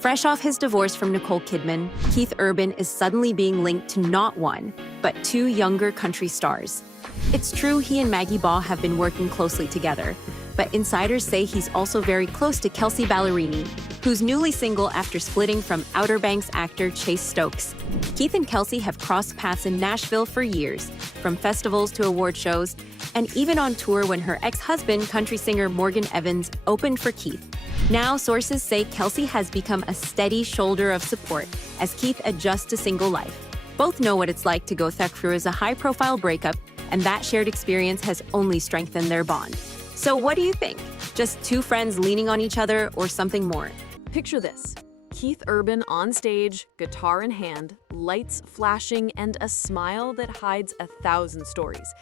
Fresh off his divorce from Nicole Kidman, Keith Urban is suddenly being linked to not one, but two younger country stars. It's true he and Maggie Baugh have been working closely together, but insiders say he's also very close to Kelsea Ballerini, who's newly single after splitting from Outer Banks actor Chase Stokes. Keith and Kelsea have crossed paths in Nashville for years, from festivals to award shows, and even on tour when her ex-husband, country singer Morgan Evans, opened for Keith. Now, sources say Kelsea has become a steady shoulder of support as Keith adjusts to single life. Both know what it's like to go through a high-profile breakup, and that shared experience has only strengthened their bond. So what do you think? Just two friends leaning on each other or something more? Picture this. Keith Urban on stage, guitar in hand, lights flashing, and a smile that hides 1,000 stories.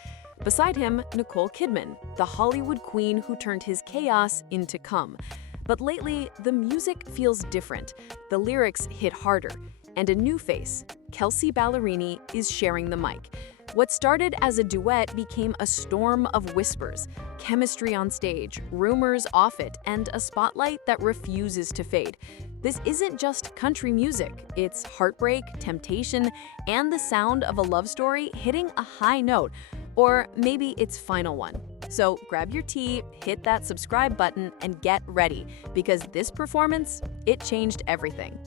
Beside him, Nicole Kidman, the Hollywood queen who turned his chaos into calm. But lately, the music feels different. The lyrics hit harder. And a new face, Kelsea Ballerini, is sharing the mic. What started as a duet became a storm of whispers, chemistry on stage, rumors off it, and a spotlight that refuses to fade. This isn't just country music, it's heartbreak, temptation, and the sound of a love story hitting a high note, or maybe its final one. So grab your tea, hit that subscribe button, and get ready, because this performance, it changed everything.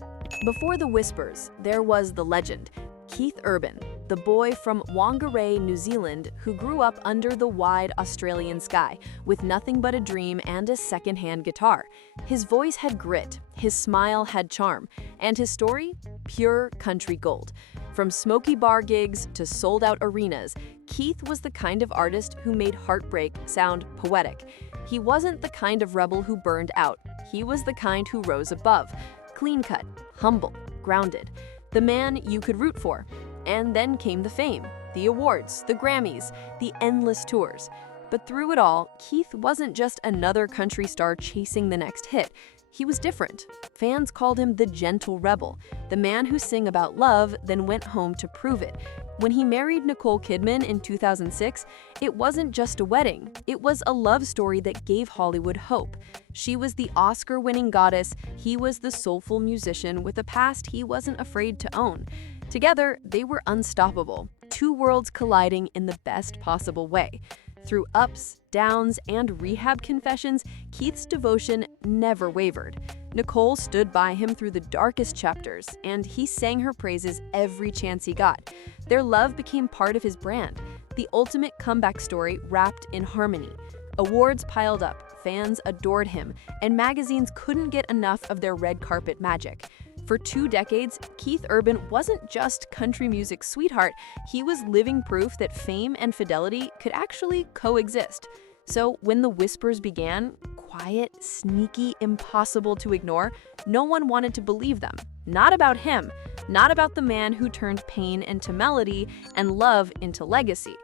Before the whispers, there was the legend, Keith Urban, the boy from Whangarei, New Zealand, who grew up under the wide Australian sky, with nothing but a dream and a second-hand guitar. His voice had grit, his smile had charm, and his story, pure country gold. From smoky bar gigs to sold-out arenas, Keith was the kind of artist who made heartbreak sound poetic. He wasn't the kind of rebel who burned out. He was the kind who rose above, clean-cut, humble, grounded. The man you could root for. And then came the fame, the awards, the Grammys, the endless tours. But through it all, Keith wasn't just another country star chasing the next hit. He was different. Fans called him the gentle rebel, the man who sang about love, then went home to prove it. When he married Nicole Kidman in 2006, it wasn't just a wedding. It was a love story that gave Hollywood hope. She was the Oscar-winning goddess. He was the soulful musician with a past he wasn't afraid to own. Together, they were unstoppable, two worlds colliding in the best possible way. Through ups, downs, and rehab confessions, Keith's devotion never wavered. Nicole stood by him through the darkest chapters, and he sang her praises every chance he got. Their love became part of his brand, the ultimate comeback story wrapped in harmony. Awards piled up, fans adored him, and magazines couldn't get enough of their red carpet magic. For 2 decades, Keith Urban wasn't just country music's sweetheart, he was living proof that fame and fidelity could actually coexist. So when the whispers began, quiet, sneaky, impossible to ignore, no one wanted to believe them. Not about him, not about the man who turned pain into melody and love into legacy.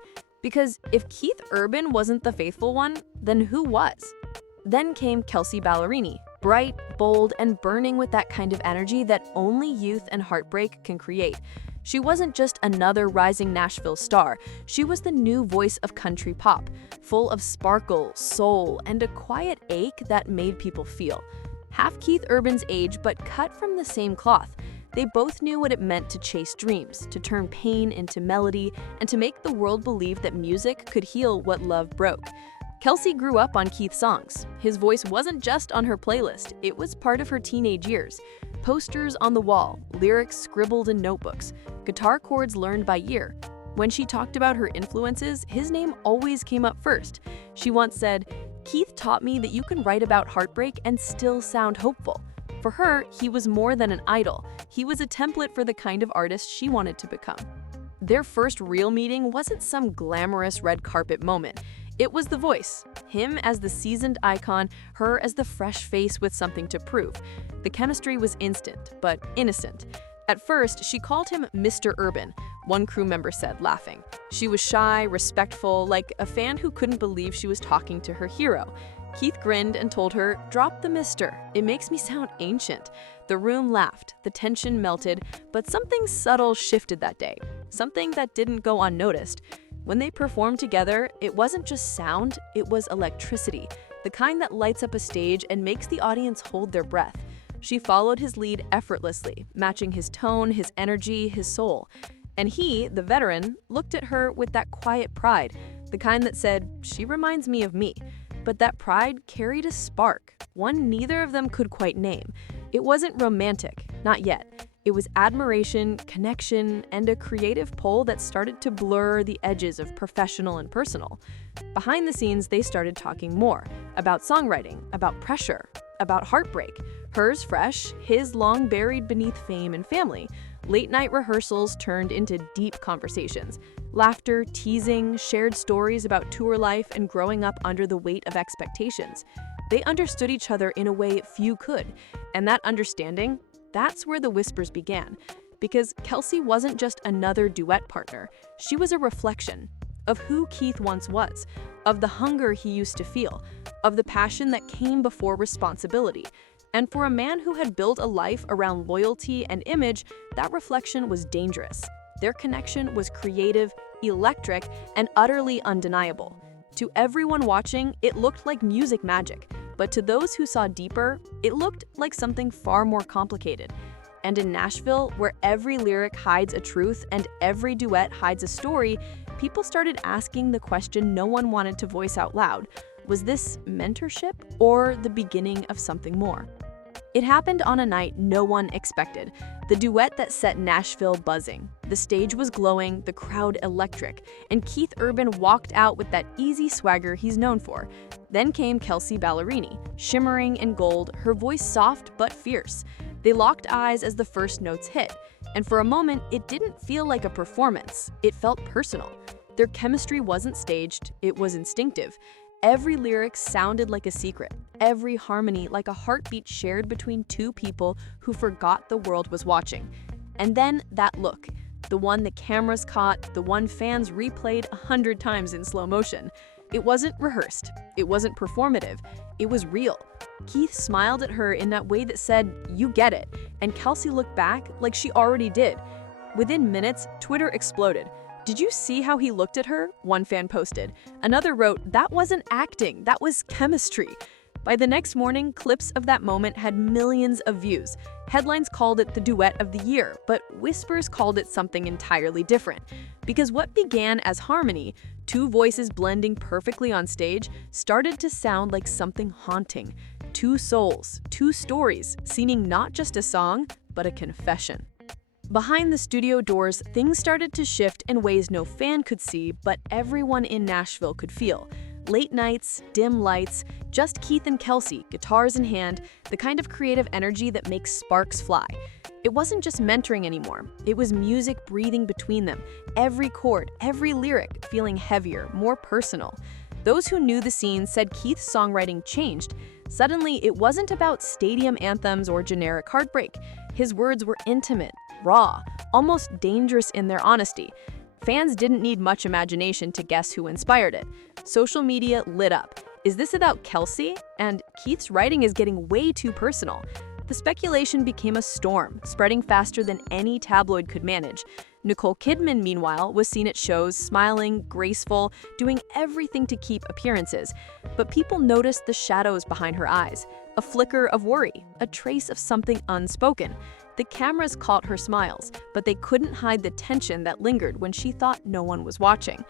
Because if Keith Urban wasn't the faithful one, then who was? Then came Kelsea Ballerini, bright, bold, and burning with that kind of energy that only youth and heartbreak can create. She wasn't just another rising Nashville star, she was the new voice of country pop, full of sparkle, soul, and a quiet ache that made people feel. Half Keith Urban's age, but cut from the same cloth. They both knew what it meant to chase dreams, to turn pain into melody, and to make the world believe that music could heal what love broke. Kelsea grew up on Keith's songs. His voice wasn't just on her playlist, it was part of her teenage years. Posters on the wall, lyrics scribbled in notebooks, guitar chords learned by ear. When she talked about her influences, his name always came up first. She once said, "Keith taught me that you can write about heartbreak and still sound hopeful." For her, he was more than an idol. He was a template for the kind of artist she wanted to become. Their first real meeting wasn't some glamorous red carpet moment. It was the voice, him as the seasoned icon, her as the fresh face with something to prove. The chemistry was instant, but innocent. At first, she called him Mr. Urban, one crew member said, laughing. She was shy, respectful, like a fan who couldn't believe she was talking to her hero. Keith grinned and told her, "Drop the mister. It makes me sound ancient." The room laughed, the tension melted, but something subtle shifted that day, something that didn't go unnoticed. When they performed together, it wasn't just sound, it was electricity, the kind that lights up a stage and makes the audience hold their breath. She followed his lead effortlessly, matching his tone, his energy, his soul. And he, the veteran, looked at her with that quiet pride, the kind that said, "She reminds me of me." But that pride carried a spark, one neither of them could quite name. It wasn't romantic, not yet. It was admiration, connection, and a creative pull that started to blur the edges of professional and personal. Behind the scenes, they started talking more about songwriting, about pressure, about heartbreak. Hers fresh, his long buried beneath fame and family. Late-night rehearsals turned into deep conversations. Laughter, teasing, shared stories about tour life and growing up under the weight of expectations. They understood each other in a way few could, and that understanding, that's where the whispers began. Because Kelsea wasn't just another duet partner, she was a reflection of who Keith once was, of the hunger he used to feel, of the passion that came before responsibility. And for a man who had built a life around loyalty and image, that reflection was dangerous. Their connection was creative, electric, and utterly undeniable. To everyone watching, it looked like music magic, but to those who saw deeper, it looked like something far more complicated. And in Nashville, where every lyric hides a truth and every duet hides a story, people started asking the question no one wanted to voice out loud. Was this mentorship or the beginning of something more? It happened on a night no one expected, the duet that set Nashville buzzing. The stage was glowing, the crowd electric, and Keith Urban walked out with that easy swagger he's known for. Then came Kelsea Ballerini, shimmering in gold, her voice soft but fierce. They locked eyes as the first notes hit, and for a moment, it didn't feel like a performance. It felt personal. Their chemistry wasn't staged, it was instinctive. Every lyric sounded like a secret, every harmony like a heartbeat shared between two people who forgot the world was watching. And then that look, the one the cameras caught, the one fans replayed 100 times in slow motion. It wasn't rehearsed, it wasn't performative, it was real. Keith smiled at her in that way that said, "You get it," and Kelsea looked back like she already did. Within minutes, Twitter exploded. "Did you see how he looked at her?" one fan posted. Another wrote, "That wasn't acting, that was chemistry." By the next morning, clips of that moment had millions of views. Headlines called it the duet of the year, but whispers called it something entirely different. Because what began as harmony, two voices blending perfectly on stage, started to sound like something haunting. Two souls, two stories, seeming not just a song, but a confession. Behind the studio doors, things started to shift in ways no fan could see, but everyone in Nashville could feel. Late nights, dim lights, just Keith and Kelsea, guitars in hand, the kind of creative energy that makes sparks fly. It wasn't just mentoring anymore, it was music breathing between them, every chord, every lyric feeling heavier, more personal. Those who knew the scene said Keith's songwriting changed. Suddenly, it wasn't about stadium anthems or generic heartbreak. His words were intimate, raw, almost dangerous in their honesty. Fans didn't need much imagination to guess who inspired it. Social media lit up. Is this about Kelsea? And Keith's writing is getting way too personal. The speculation became a storm, spreading faster than any tabloid could manage. Nicole Kidman, meanwhile, was seen at shows, smiling, graceful, doing everything to keep appearances. But people noticed the shadows behind her eyes, a flicker of worry, a trace of something unspoken. The cameras caught her smiles, but they couldn't hide the tension that lingered when she thought no one was watching.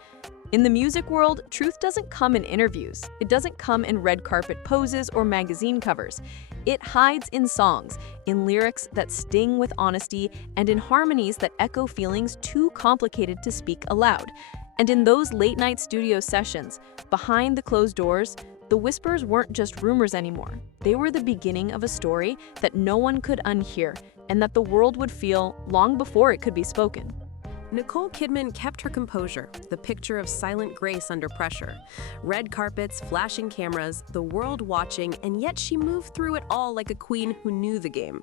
In the music world, truth doesn't come in interviews. It doesn't come in red carpet poses or magazine covers. It hides in songs, in lyrics that sting with honesty, and in harmonies that echo feelings too complicated to speak aloud. And in those late-night studio sessions, behind the closed doors, the whispers weren't just rumors anymore. They were the beginning of a story that no one could unhear, and that the world would feel long before it could be spoken. Nicole Kidman kept her composure, the picture of silent grace under pressure. Red carpets, flashing cameras, the world watching, and yet she moved through it all like a queen who knew the game.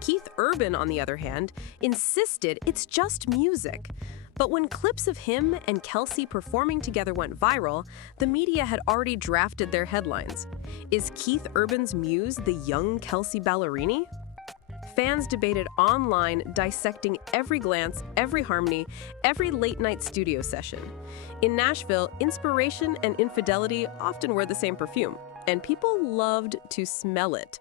Keith Urban, on the other hand, insisted it's just music. But when clips of him and Kelsea performing together went viral, the media had already drafted their headlines. Is Keith Urban's muse the young Kelsea Ballerini? Fans debated online, dissecting every glance, every harmony, every late-night studio session. In Nashville, inspiration and infidelity often wear the same perfume, and people loved to smell it.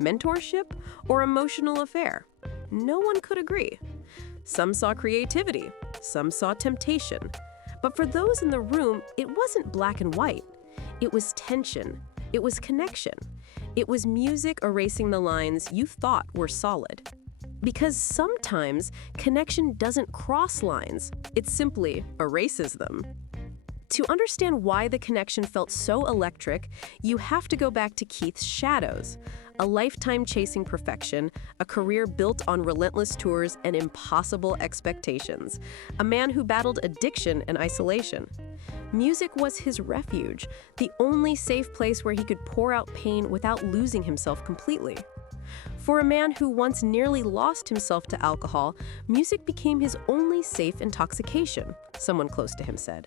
mentorship, or emotional affair? No one could agree. Some saw creativity, some saw temptation. But for those in the room, it wasn't black and white. It was tension. It was connection. It was music erasing the lines you thought were solid. Because sometimes connection doesn't cross lines, it simply erases them. To understand why the connection felt so electric, you have to go back to Keith's shadows. A lifetime chasing perfection, a career built on relentless tours and impossible expectations. A man who battled addiction and isolation. Music was his refuge, the only safe place where he could pour out pain without losing himself completely. For a man who once nearly lost himself to alcohol, music became his only safe intoxication, someone close to him said.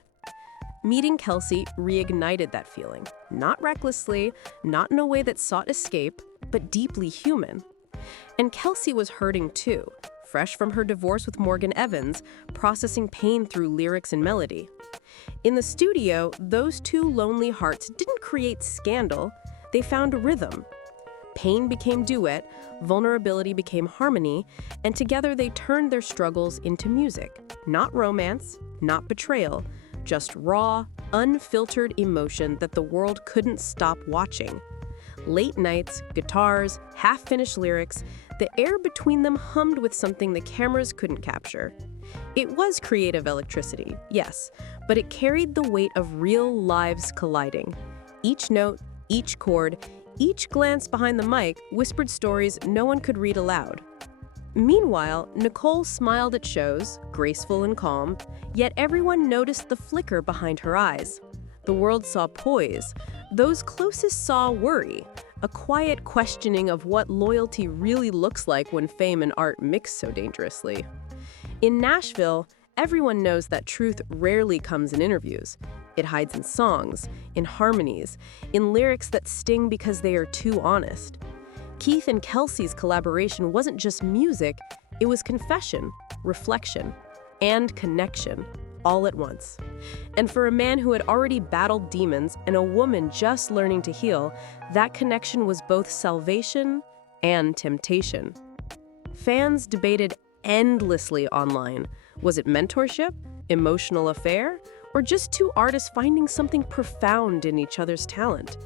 Meeting Kelsea reignited that feeling, not recklessly, not in a way that sought escape, but deeply human. And Kelsea was hurting too, fresh from her divorce with Morgan Evans, processing pain through lyrics and melody. In the studio, those two lonely hearts didn't create scandal, they found rhythm. Pain became duet, vulnerability became harmony, and together they turned their struggles into music. Not romance, not betrayal, just raw, unfiltered emotion that the world couldn't stop watching. Late nights, guitars, half-finished lyrics, the air between them hummed with something the cameras couldn't capture. It was creative electricity, yes, but it carried the weight of real lives colliding. Each note, each chord, each glance behind the mic whispered stories no one could read aloud. Meanwhile, Nicole smiled at shows, graceful and calm, yet everyone noticed the flicker behind her eyes. The world saw poise. Those closest saw worry, a quiet questioning of what loyalty really looks like when fame and art mix so dangerously. In Nashville, everyone knows that truth rarely comes in interviews. It hides in songs, in harmonies, in lyrics that sting because they are too honest. Keith and Kelsea's collaboration wasn't just music, it was confession, reflection, and connection, all at once. And for a man who had already battled demons and a woman just learning to heal, that connection was both salvation and temptation. Fans debated endlessly online. Was it mentorship, emotional affair, or just two artists finding something profound in each other's talent?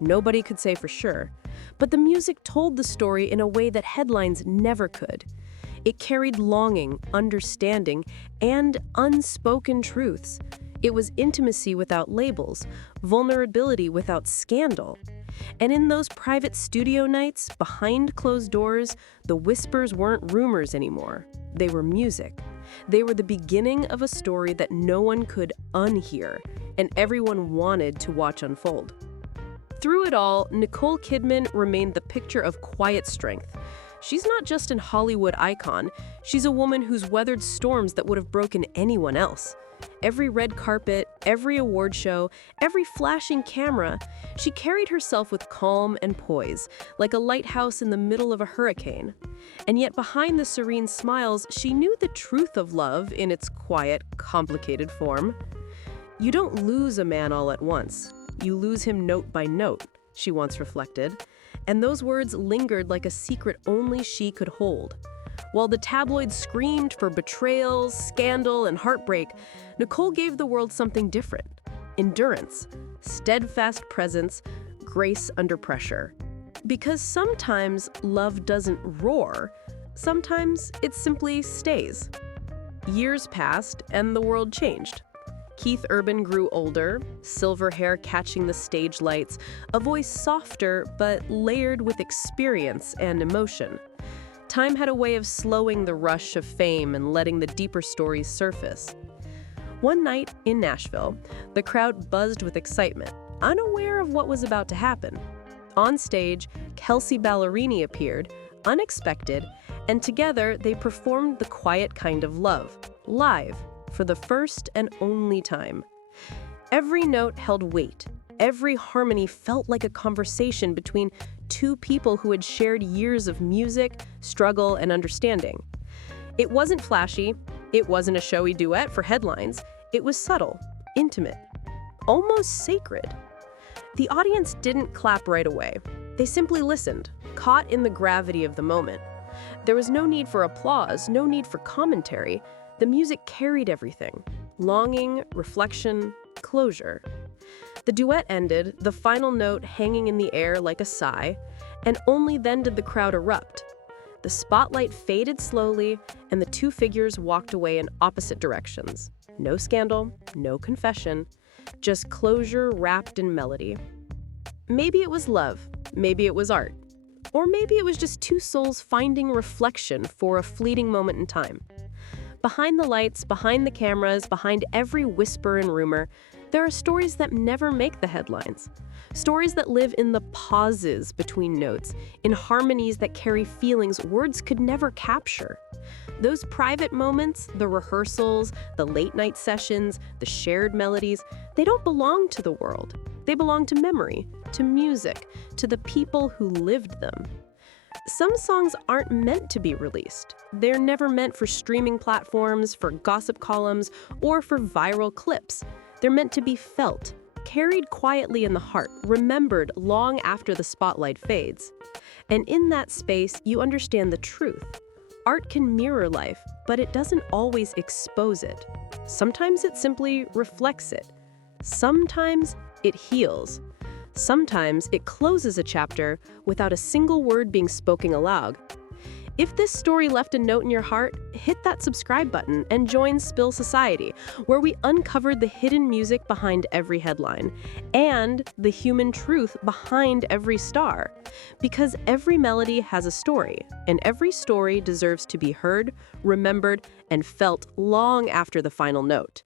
Nobody could say for sure. But the music told the story in a way that headlines never could. It carried longing, understanding, and unspoken truths. It was intimacy without labels, vulnerability without scandal. And in those private studio nights, behind closed doors, the whispers weren't rumors anymore. They were music. They were the beginning of a story that no one could unhear, and everyone wanted to watch unfold. Through it all, Nicole Kidman remained the picture of quiet strength. She's not just an Hollywood icon, she's a woman who's weathered storms that would have broken anyone else. Every red carpet, every award show, every flashing camera, she carried herself with calm and poise, like a lighthouse in the middle of a hurricane. And yet behind the serene smiles, she knew the truth of love in its quiet, complicated form. You don't lose a man all at once. You lose him note by note, she once reflected, and those words lingered like a secret only she could hold. While the tabloids screamed for betrayals, scandal, and heartbreak, Nicole gave the world something different: endurance, steadfast presence, grace under pressure. Because sometimes love doesn't roar, sometimes it simply stays. Years passed, and the world changed. Keith Urban grew older, silver hair catching the stage lights, a voice softer but layered with experience and emotion. Time had a way of slowing the rush of fame and letting the deeper stories surface. One night in Nashville, the crowd buzzed with excitement, unaware of what was about to happen. On stage, Kelsea Ballerini appeared, unexpected, and together they performed The Quiet Kind of Love, live, for the first and only time. Every note held weight. Every harmony felt like a conversation between two people who had shared years of music, struggle, and understanding. It wasn't flashy. It wasn't a showy duet for headlines. It was subtle, intimate, almost sacred. The audience didn't clap right away. They simply listened, caught in the gravity of the moment. There was no need for applause, no need for commentary. The music carried everything: longing, reflection, closure. The duet ended, the final note hanging in the air like a sigh, and only then did the crowd erupt. The spotlight faded slowly, and the two figures walked away in opposite directions. No scandal, no confession, just closure wrapped in melody. Maybe it was love, maybe it was art, or maybe it was just two souls finding reflection for a fleeting moment in time. Behind the lights, behind the cameras, behind every whisper and rumor, there are stories that never make the headlines. Stories that live in the pauses between notes, in harmonies that carry feelings words could never capture. Those private moments, the rehearsals, the late-night sessions, the shared melodies, they don't belong to the world. They belong to memory, to music, to the people who lived them. Some songs aren't meant to be released. They're never meant for streaming platforms, for gossip columns, or for viral clips. They're meant to be felt, carried quietly in the heart, remembered long after the spotlight fades. And in that space, you understand the truth. Art can mirror life, but it doesn't always expose it. Sometimes it simply reflects it. Sometimes it heals. Sometimes it closes a chapter without a single word being spoken aloud. If this story left a note in your heart, hit that subscribe button and join Spill Society, where we uncovered the hidden music behind every headline and the human truth behind every star. Because every melody has a story, and every story deserves to be heard, remembered, and felt long after the final note.